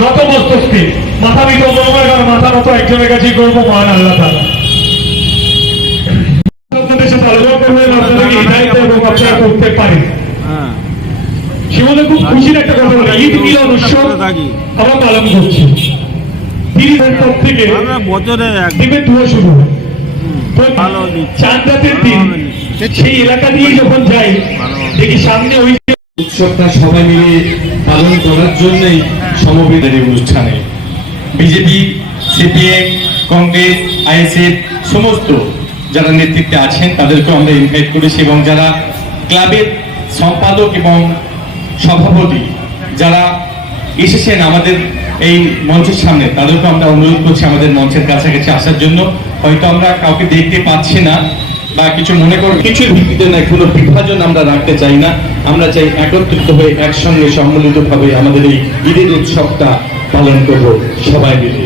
নতমস্তকে মাথা বিত করব এবার মাথা মতো একজনের কাছেই করব মহান আল্লাহ তাআলা আপনাদের সাথে আলোচনা করবেন আপনাদেরকে হিদায়ত এবং আপনারা করতে পারেন খুব খুশির একটা কথা বলে ঈদ মিলন উৎসব আমরা পালন করছি। তিরিশের পর থেকে আমরা বছরে এক দিনের ধোয়া শুরু তো ভালো চাঁদ রাতের দিন সেই এলাকা দিয়ে যখন যাই দেখি সামনে ওই উৎসবটা সবাই মিলে পালন করার জন্যই সমবেত এই অনুষ্ঠানে বিজেপি, সিপিএম, কংগ্রেস, আইএসএফ সমস্ত যারা নেতৃত্বে আছেন তাদেরকেও আমরা ইনভাইট করেছি এবং যারা ক্লাবের সম্পাদক এবং সভাপতি যারা এসেছেন আমাদের এই মঞ্চের সামনে তাদেরকে আমরা অনুরোধ করছি আমাদের মঞ্চের কাছাকাছি আসার জন্য। হয়তো আমরা কাউকে দেখতে পাচ্ছি না কিছু মনে করো কিছুর ভিত্তিতে না, কোনো বিভাজন আমরা রাখতে চাই না। আমরা চাই একত্রিত হয়ে একসঙ্গে সম্মিলিত ভাবে আমাদের এই ঈদের উৎসবটা পালন করব সবাই মিলে।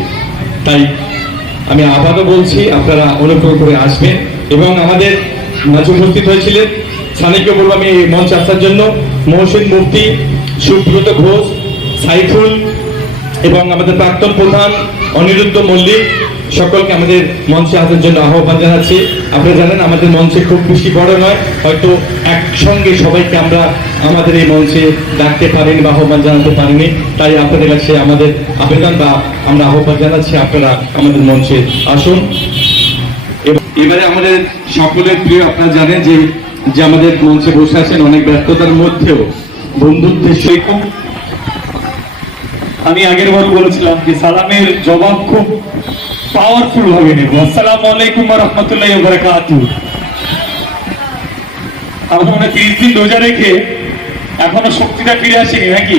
তাই আমি আবারও বলছি, আপনারা অনুগ্রহ করে আসবেন এবং আমাদের মাঝে উপস্থিত হয়েছিলেন সানিকে বলব আমি এই মঞ্চ আসার জন্য, মহসিন মুফতি, সুব্রত ঘোষ, সাইফুল এবং আমাদের প্রাক্তন প্রধান অনিরুদ্ধ মল্লিক সকলকে আমাদের মঞ্চে আসার জন্য আহ্বান জানাচ্ছি। আপনারা জানেন, আমাদের মঞ্চে খুব বেশি বড় নয়, হয়তো একসঙ্গে সবাইকে আমরা আমাদের এই মঞ্চে ডাকতে পারিনি বা আহ্বান জানাতে পারিনি। তাই আপনাদের কাছে আমাদের আবেদন বা আমরা আহ্বান জানাচ্ছি, আপনারা আমাদের মঞ্চে আসুন। এবারে আমাদের সকলের প্রিয়, আপনারা জানেন যে যে আমাদের মঞ্চে বসে আছেন অনেক ব্যস্ততার মধ্যেও বন্ধুত্বের সহিত আমি আগের বার বলেছিলাম যে সালামের জবাব খুব পাওয়ারফুল ভাবে নেব। আসসালামু আলাইকুম রাহমাতুল্লাহি ওয়া আমরা তিরিশ দিন রোজা রেখে এখনও শক্তিটা ফিরে আসেনি, নাকি?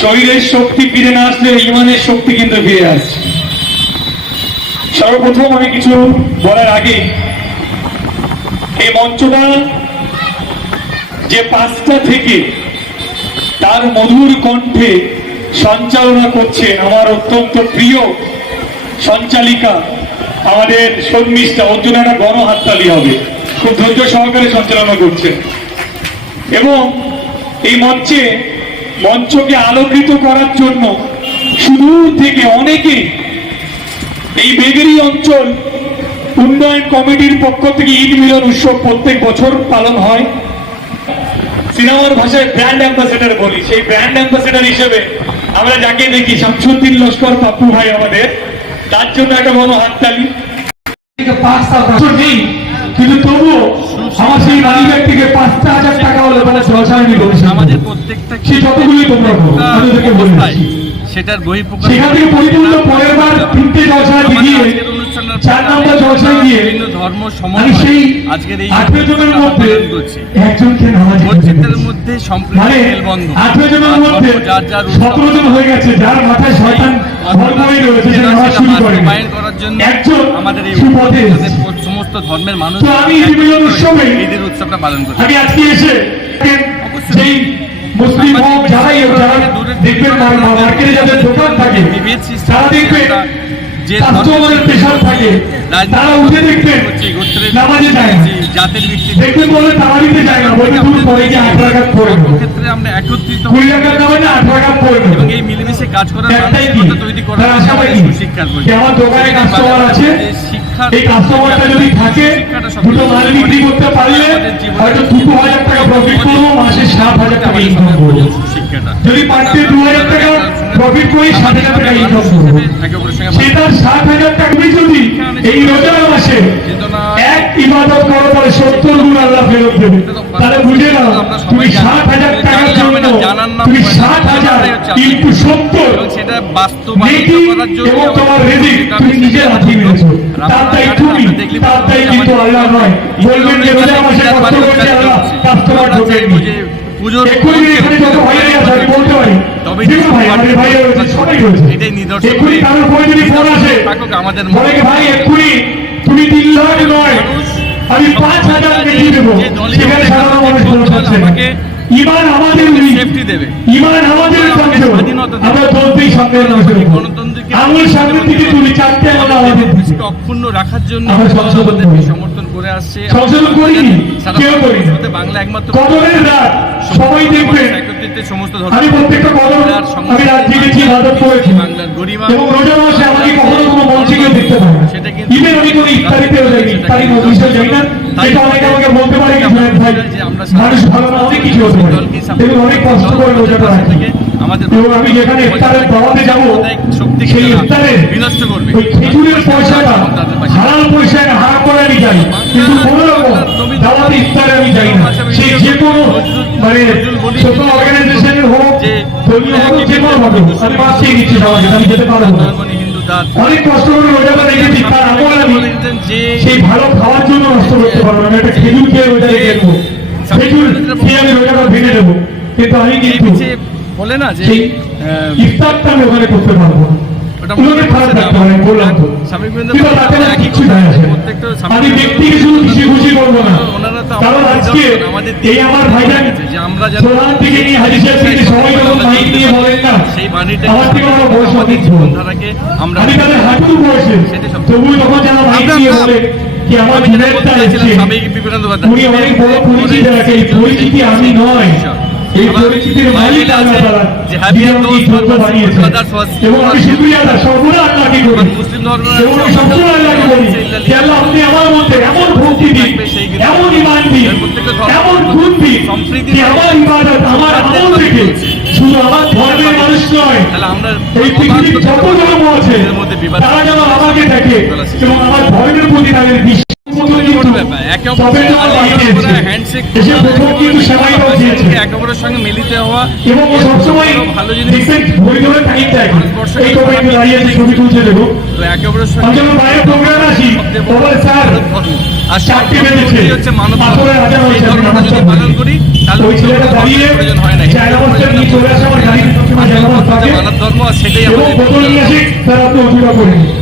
শরীরের শক্তি ফিরে না আসলে ইমানের শক্তি কিন্তু ফিরে আসছে। সর্বপ্রথম আমি কিছু বলার আগে এই মঞ্চটা যে পাঁচটা থেকে তার মধুর কণ্ঠে সঞ্চালনা করছেন আমার অত্যন্ত প্রিয় সঞ্চালিকা। আমাদের শর্মিষ্ঠা ওর জন্য একটা বড় হাততালি হবে। খুব ধৈর্য সহকারে সঞ্চালনা করছেন। এবং এই মঞ্চে, মঞ্চকে আলোকিত করার জন্য সুদূর থেকে অনেকে এই বেগেরি অঞ্চল উন্নয়ন কমিটির পক্ষ থেকে ঈদ মিলন উৎসব প্রত্যেক বছর পালন হয়। সিনেমার ভাষায় ব্র্যান্ড অ্যাম্বাসেডার বলি। সেই ব্র্যান্ড অ্যাম্বাসেডার হিসেবে আমরা যাকে দেখি শামসুদ্দিন লস্কর পাপ্পু ভাই আমাদের তার জন্য একটা বড় হাততালি। বছর নেই কিন্তু তবুও আমার সেই ব্যাগ পাঁচটা হাজার টাকা হলে মানে আমাদের প্রত্যেকটা সে তোমরা বলে সেটার বহিঃপ্রকাশ সেখান থেকে পরিপূর্ণ পরের বার তিনটে জলসায় হাজার গিয়ে চার নম্বর জলসায় গিয়ে বিভিন্ন ধর্ম সমন্বয় আজকের এই জনের মধ্যে একজনকে মসজিদের মধ্যে সম্প্রীতি মানে আঠেরো জনের মধ্যে যার যার সতেরো জন হয়ে গেছে যার মাথায় শয়তান ধর্মই রয়েছে সে নামাজ শুরু করে করার জন্য একজন আমাদের এই সুপথে সমস্ত ধর্মের মানুষ তো আমি ঈদ মিলন উৎসবে ঈদের উৎসবটা পালন করছি। আমি আজকে এসে যেই মুসলিম হোক যারাই হোক যারা দেখবেন মার্কেটে যাদের দোকান থাকে তারা দেখবেন যে কাস্টমারের থাকে তারা উঠে দেখবেন নামাজে যায় জাতের ভিত্তিতে দেখবেন বলে তারাবিতে যায় না বলবে তুমি পরে গিয়ে আট রাখাত পড়ে নেব। ক্ষেত্রে আমরা একত্রিত কুড়ি টাকার দামে না আট রাখাত পড়ে নেব। এবং এই মিলেমিশে কাজ করার মানসিকতা তৈরি করার তার আশা আমাদের কি? সুশিক্ষার যে প্রয়োজন। আমার দোকানে কাস্টমার আছে শিক্ষার এই কাস্টমারটা যদি থাকে দুটো মাল বিক্রি করতে পারলে হয়তো দুটো হাজার টাকা প্রফিট করব মাসে সাত হাজার টাকা ইনকাম করব। শিক্ষাটা যদি পার দু হাজার টাকা প্রফিট করি ষাট হাজার টাকা ইনকাম করব। সঙ্গে সেটা ষাট হাজার টাকা যদি এই রোজার মাসে এক ইবাদত করো তাহলে সত্তর গুণ আল্লাহ ফেরত দেবে তাহলে বুঝে নাও তুমি ষাট হাজার টাকার জন্য তুমি ষাট হাজার কিন্তু সত্তর। সেটা এবং তোমার তুমি মেরেছো তার তুমি তার কিন্তু আল্লাহ নয়। বলবেন যে রোজার মাসে কষ্ট করছে আল্লাহ কাস্টমার ঢোকেননি পুজোর তবে আমাদের এটাই নিদর্শন। আমাদের তুমি তিন লাখ নয় আমি পাঁচ হাজার দেখিয়ে দেবো। সেখানে সাধারণ মানুষ ফোন করছে না। আমাকে ইমান আমাদের সেফটি দেবে। ইমান আমাদের স্বাধীনতা আমরা চলতেই সামনে গণতন্ত্রকে আঙুল সামনে দিকে তুলি চারটে আমাদের অক্ষুণ্ণ রাখার জন্য সংশোধন সমর্থন করে আসছে। বাংলা একমাত্র সবাই দেখবেন। সমস্ত বাংলার গরিমা সেটা কিন্তু আমাদের আমি যেখানে ইফতারের দাওয়াতে যাব সেই ইফতারে বিনষ্ট করবে। ওই খেজুরের পয়সাটা হালাল পয়সায় যাই কিন্তু কোন রকম দাওয়াতে ইফতারে আমি যাই না। সেই যে কোনো মানে ছোট অর্গানাইজেশনের হোক ধর্মীয় হোক যে কোনো ভাবে হোক, আমি মাছ খেয়ে দিচ্ছি সবাইকে আমি যেতে পারব না। অনেক কষ্ট করে রোজাটা রেখেছি তার আমল আমি সেই ভালো খাওয়ার জন্য নষ্ট করতে পারব আমি একটা খেজুর খেয়ে রোজা রেখে দেবো খেজুর খেয়ে আমি রোজাটা ভেঙে দেবো। কিন্তু আমি কিন্তু বলে না যে ইফতারটা আমি ওখানে করতে পারব না। ওটা ওগুলোকে খারাপ রাখতে পারে? বললাম তো। স্বামী বিবেকানন্দ কিন্তু তাতে না একই কিচ্ছু কথা, যায় আসে না। প্রত্যেকটা আমি ব্যক্তিকে শুধু খুশি খুশি করব না। ওনারা তো কারণ আজকে আমাদের এই আমার ভাইজান যে আমরা যেন সোনার থেকে নিয়ে হাজি থেকে সবাই যখন মাইক নিয়ে বলেন না সেই বাণীটা আমার থেকে আমার বয়স অনেক আমাদের আমরা আমি তাদের হাঁটুর বয়সে তবু যখন যেন মাইক নিয়ে বলে কি আমার আমি যেটা জুনেরটা বলতে চাইছিলাম, এসছে স্বামী বিবেকানন্দ উনি অনেক বড় পরিচিতি রাখে এই পরিচিতি আমি নয়। এই পরিচিতির মালিক আল্লাহ তাআলা যে happy যিনি are আমাকে এই যোগ্য who বানিয়েছেন। others was- এবং আমি শুক্রিয়া আদায় সর্বদা আল্লাহকে করি। এবং আমি সবসময় আল্লাহকে বলি যে আল্লাহ আপনি আমার মধ্যে এমন ভক্তি দিন এমন ইমান দিন এমন গুণ দিন যে আমার ইবাদত আমার আমল থেকে শুধু আমার ধর্মের মানুষ নয়। তাহলে আমরা এই পৃথিবীর যত ধর্ম আছে এর মধ্যে বিবাদ তারা যেন আমাকে দেখে এবং আমার ধর্মের প্রতি তাদের বিশ্বাস একে অপরের প্রথম সঙ্গে মিলিত হওয়া এবং ভালো জিনিস একে অপরের সঙ্গে আর চারটে ধর্ম। পাথরের হাজার হয়েছে, আমি পালন করি তাহলে ওই ছেলেটা দাঁড়িয়ে হয় না। নিয়ে চলে আসে আমার গাড়ির থাকে এবং বোতল নিয়ে আসি আপনি করে